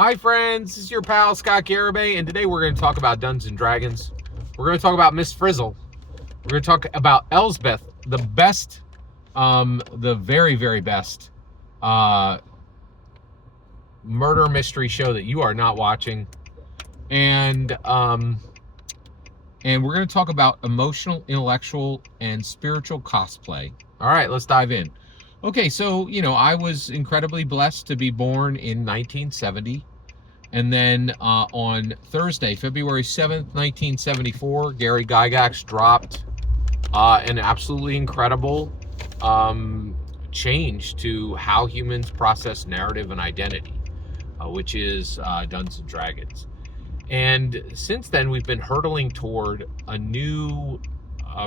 Hi friends, this is your pal Scott Garibay, and today we're going to talk about Dungeons and Dragons. We're going to talk about Miss Frizzle. We're going to talk about Elsbeth, the best, the very, very best murder mystery show that you are not watching. And we're going to talk about emotional, intellectual, and spiritual cosplay. All right, let's dive in. Okay, so, I was incredibly blessed to be born in 1970. And then on Thursday, February 7th, 1974, Gary Gygax dropped an absolutely incredible change to how humans process narrative and identity, which is Dungeons and Dragons. And since then, we've been hurtling toward a new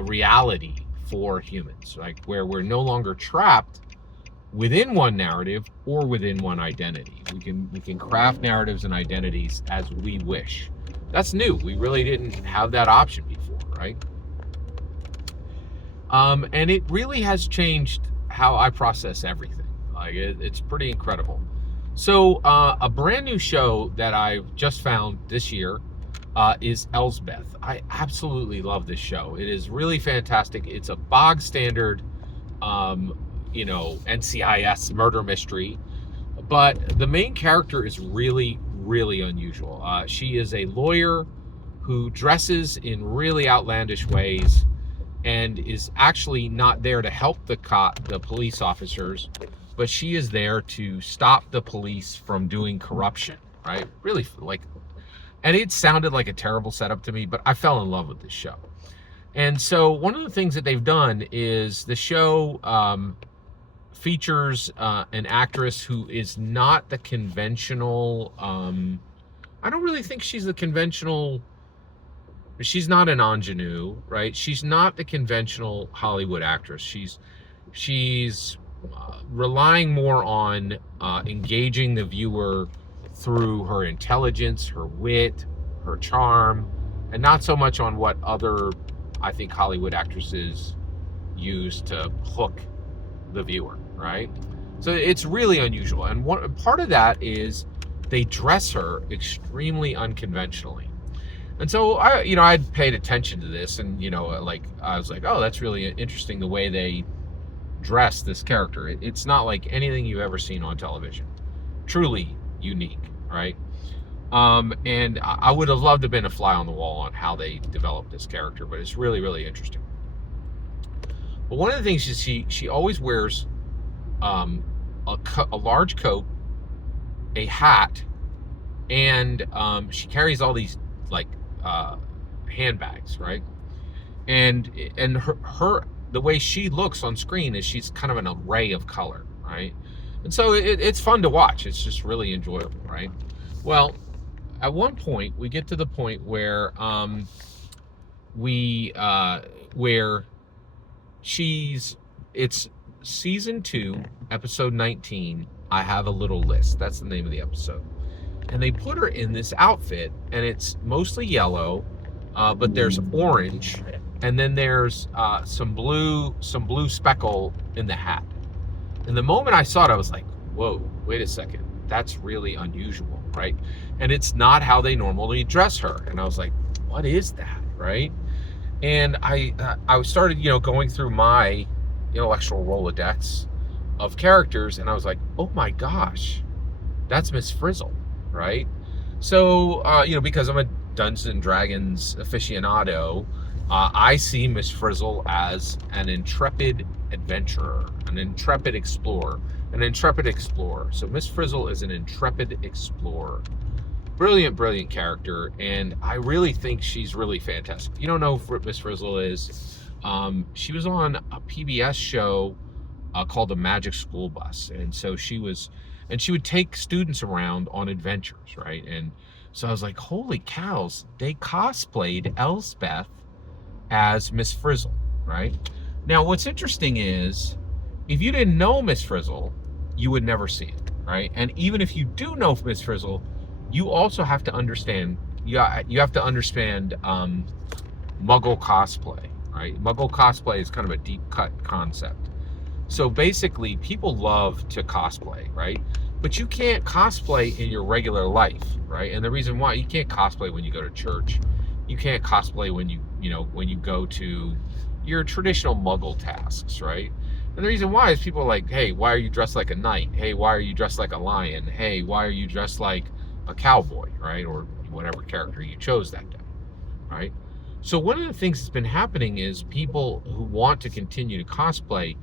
reality for humans, like where we're no longer trapped within one narrative or within one identity. We can craft narratives and identities as we wish. That's new. We really didn't have that option before, right? And it really has changed how I process everything. Like it's pretty incredible. So a brand new show that I just found this year is Elsbeth. I absolutely love this show. It is really fantastic. It's a bog standard NCIS murder mystery, but the main character is really, really unusual. She is a lawyer who dresses in really outlandish ways and is actually not there to help the police officers, but she is there to stop the police from doing corruption, right? Really, and it sounded like a terrible setup to me, but I fell in love with this show. And so one of the things that they've done is the show features an actress who is not the conventional, I don't really think she's the conventional, she's not an ingenue, right? She's not the conventional Hollywood actress. She's relying more on engaging the viewer through her intelligence, her wit, her charm, and not so much on what other, I think, Hollywood actresses use to hook the viewer, right? So it's really unusual. And part of that is they dress her extremely unconventionally. And so I'd paid attention to this, and I was like, oh, that's really interesting the way they dress this character. It's not like anything you've ever seen on television. Truly unique, right? And I would have loved to have been a fly on the wall on how they developed this character, but it's really, really interesting. But one of the things is she always wears a large coat, a hat, and she carries all these handbags, right? And her the way she looks on screen is she's kind of an array of color, right? And so it's fun to watch. It's just really enjoyable, right? Well, at one point we get to the point where it's season 2, episode 19. I Have a Little List. That's the name of the episode. And they put her in this outfit, and it's mostly yellow, but there's orange, and then there's some blue speckle in the hat. And the moment I saw it, I was like, whoa, wait a second. That's really unusual, right? And it's not how they normally dress her. And I was like, what is that, right? And I started, going through my intellectual Rolodex of characters, and I was like, oh my gosh, that's Miss Frizzle, right? So, because I'm a Dungeons and Dragons aficionado, I see Miss Frizzle as an intrepid adventurer, an intrepid explorer. So Miss Frizzle is an intrepid explorer. Brilliant, brilliant character, and I really think she's really fantastic. If you don't know who Miss Frizzle is, she was on a PBS show called The Magic School Bus, and so she would take students around on adventures, right? And so I was like, holy cows, they cosplayed Elsbeth as Miss Frizzle, right? Now, what's interesting is, if you didn't know Miss Frizzle, you would never see it, right? And even if you do know Miss Frizzle, you also have to understand, you have to understand Muggle cosplay, right? Muggle cosplay is kind of a deep cut concept. So basically, people love to cosplay, right? But you can't cosplay in your regular life, right? And the reason why, you can't cosplay when you go to church. You can't cosplay when when you go to your traditional muggle tasks, right? And the reason why is people are like, hey, why are you dressed like a knight? Hey, why are you dressed like a lion? Hey, why are you dressed like a cowboy, right? Or whatever character you chose that day, right? So one of the things that's been happening is people who want to continue to cosplay,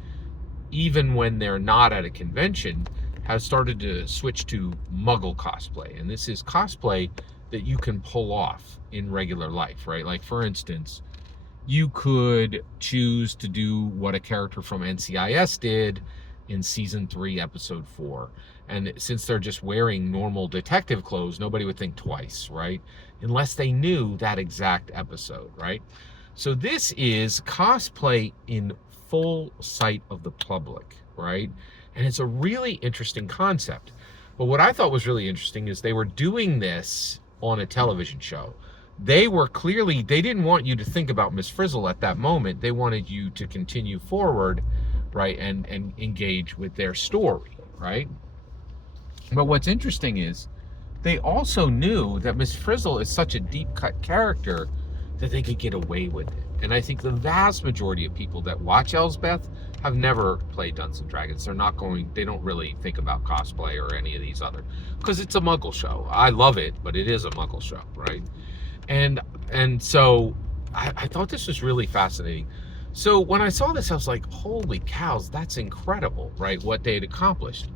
even when they're not at a convention, have started to switch to muggle cosplay. And this is cosplay that you can pull off in regular life, right? Like, for instance, you could choose to do what a character from NCIS did in season 3, episode 4. And since they're just wearing normal detective clothes, nobody would think twice, right? Unless they knew that exact episode, right? So this is cosplay in full sight of the public, right? And it's a really interesting concept. But what I thought was really interesting is they were doing this on a television show. They didn't want you to think about Miss Frizzle at that moment. They wanted you to continue forward, right, and engage with their story, right? But what's interesting is they also knew that Miss Frizzle is such a deep-cut character that they could get away with it. And I think the vast majority of people that watch Elsbeth have never played Dungeons and Dragons. They don't really think about cosplay or any of these other, because it's a Muggle show. I love it, but it is a Muggle show, right? And so I thought this was really fascinating. So when I saw this, I was like, holy cows, that's incredible, right? What they had accomplished.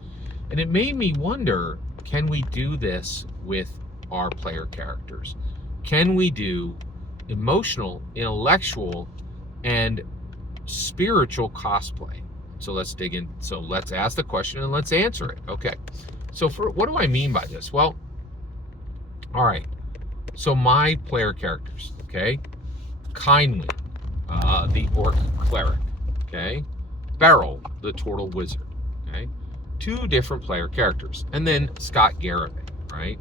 And it made me wonder, can we do this with our player characters? Can we do emotional, intellectual, and spiritual cosplay? So let's dig in. So let's ask the question and let's answer it. Okay. So what do I mean by this? Well, all right. So my player characters, okay? Kindwin, the Orc Cleric, okay? Beryl, the Turtle Wizard, okay? 2 different player characters. And then Scott Garibay, right?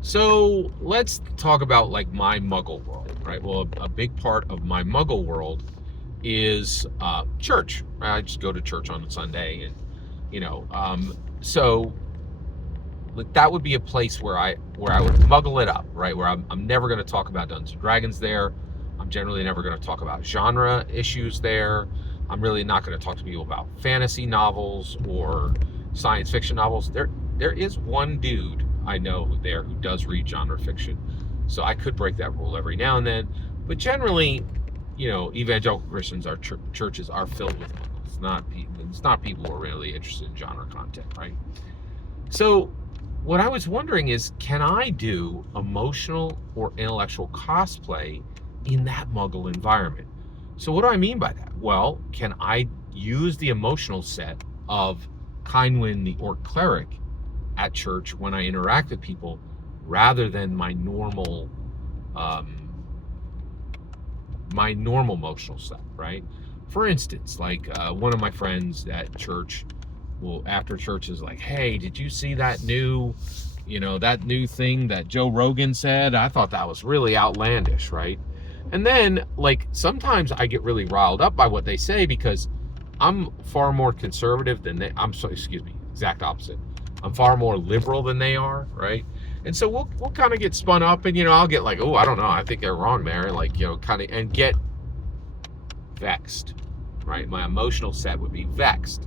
So let's talk about like my Muggle world, right? Well, a big part of my Muggle world is church. I just go to church on a Sunday, and so like that would be a place where I would muggle it up, right? Where I'm never going to talk about Dungeons and Dragons there. I'm generally never going to talk about genre issues there. I'm really not going to talk to people about fantasy novels or science fiction novels. There is one dude I know there who does read genre fiction, so I could break that rule every now and then. But generally, evangelical Christians, our churches are filled with muggles. It's not people who are really interested in genre content, right? So what I was wondering is, can I do emotional or intellectual cosplay in that Muggle environment? So what do I mean by that? Well, can I use the emotional set of Kindwin the Orc Cleric at church when I interact with people, rather than my normal emotional set, right? For instance, like one of my friends at church after church is like, hey, did you see that new thing that Joe Rogan said? I thought that was really outlandish, right? And then, like, sometimes I get really riled up by what they say, because I'm far more conservative than they. Exact opposite. I'm far more liberal than they are, right? And so we'll kind of get spun up, and I'll get like, oh, I don't know, I think they're wrong there, like, kind of, and get vexed, right? My emotional set would be vexed.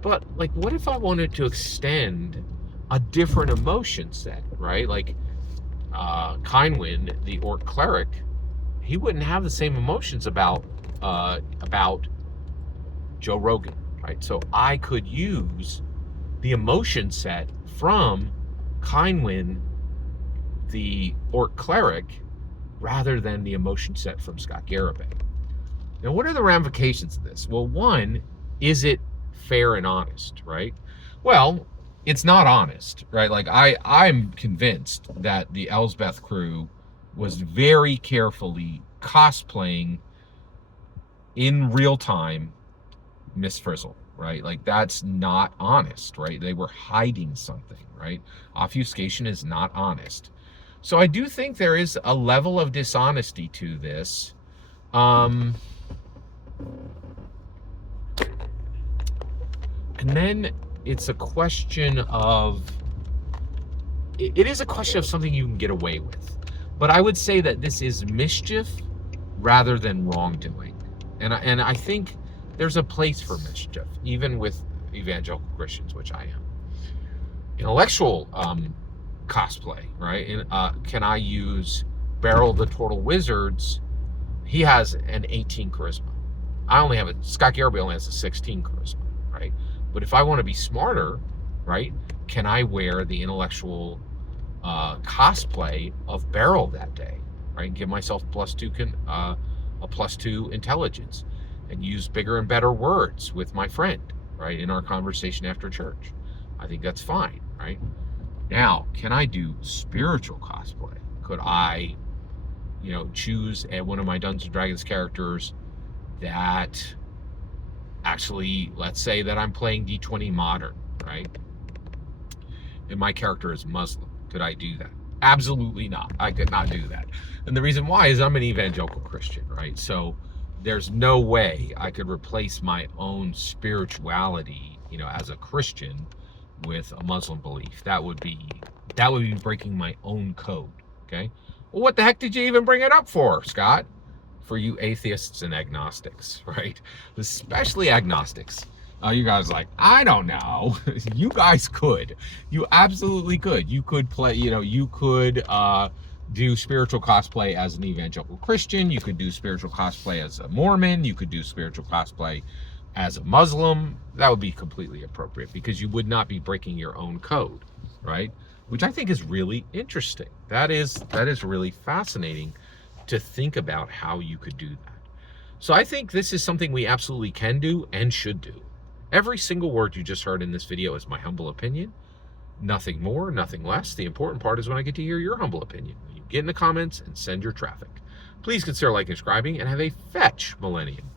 But like, what if I wanted to extend a different emotion set, right? Like Kindwin, the Orc Cleric, he wouldn't have the same emotions about Joe Rogan, right? So I could use the emotion set from Kindwin, the Orc Cleric, rather than the emotion set from Scott Garibay. Now, what are the ramifications of this? Well, one, is it fair and honest, right? Well, it's not honest, right? Like, I'm convinced that the Elsbeth crew was very carefully cosplaying in real time Miss Frizzle, right? Like, that's not honest, right? They were hiding something, right? Obfuscation is not honest. So I do think there is a level of dishonesty to this. And then it's a question of, it is a question of something you can get away with. But I would say that this is mischief rather than wrongdoing. And I think there's a place for mischief, even with evangelical Christians, which I am. Intellectual cosplay, right? And can I use Beryl the Turtle Wizards? He has an 18 charisma. I only have Scott Garrett only has a 16 charisma, right? But if I want to be smarter, right, can I wear the intellectual cosplay of Beryl that day, right? Give myself a +2 intelligence, and use bigger and better words with my friend, right, in our conversation after church. I think that's fine, right? Now, can I do spiritual cosplay? Could I, choose one of my Dungeons and Dragons characters that actually, let's say that I'm playing D20 Modern, right? And my character is Muslim. Could I do that? Absolutely not. I could not do that. And the reason why is I'm an evangelical Christian, right? So there's no way I could replace my own spirituality, as a Christian with a Muslim belief. That would be breaking my own code, okay? Well, what the heck did you even bring it up for, Scott? For you atheists and agnostics, right? Especially agnostics. You guys are like, I don't know. You guys could. You absolutely could. You could play, you could do spiritual cosplay as an evangelical Christian. You could do spiritual cosplay as a Mormon. You could do spiritual cosplay as a Muslim. That would be completely appropriate because you would not be breaking your own code, right? Which I think is really interesting. That is really fascinating to think about how you could do that. So I think this is something we absolutely can do and should do. Every single word you just heard in this video is my humble opinion. Nothing more, nothing less. The important part is when I get to hear your humble opinion. You get in the comments and send your traffic. Please consider liking and subscribing, and have a fetch millennium.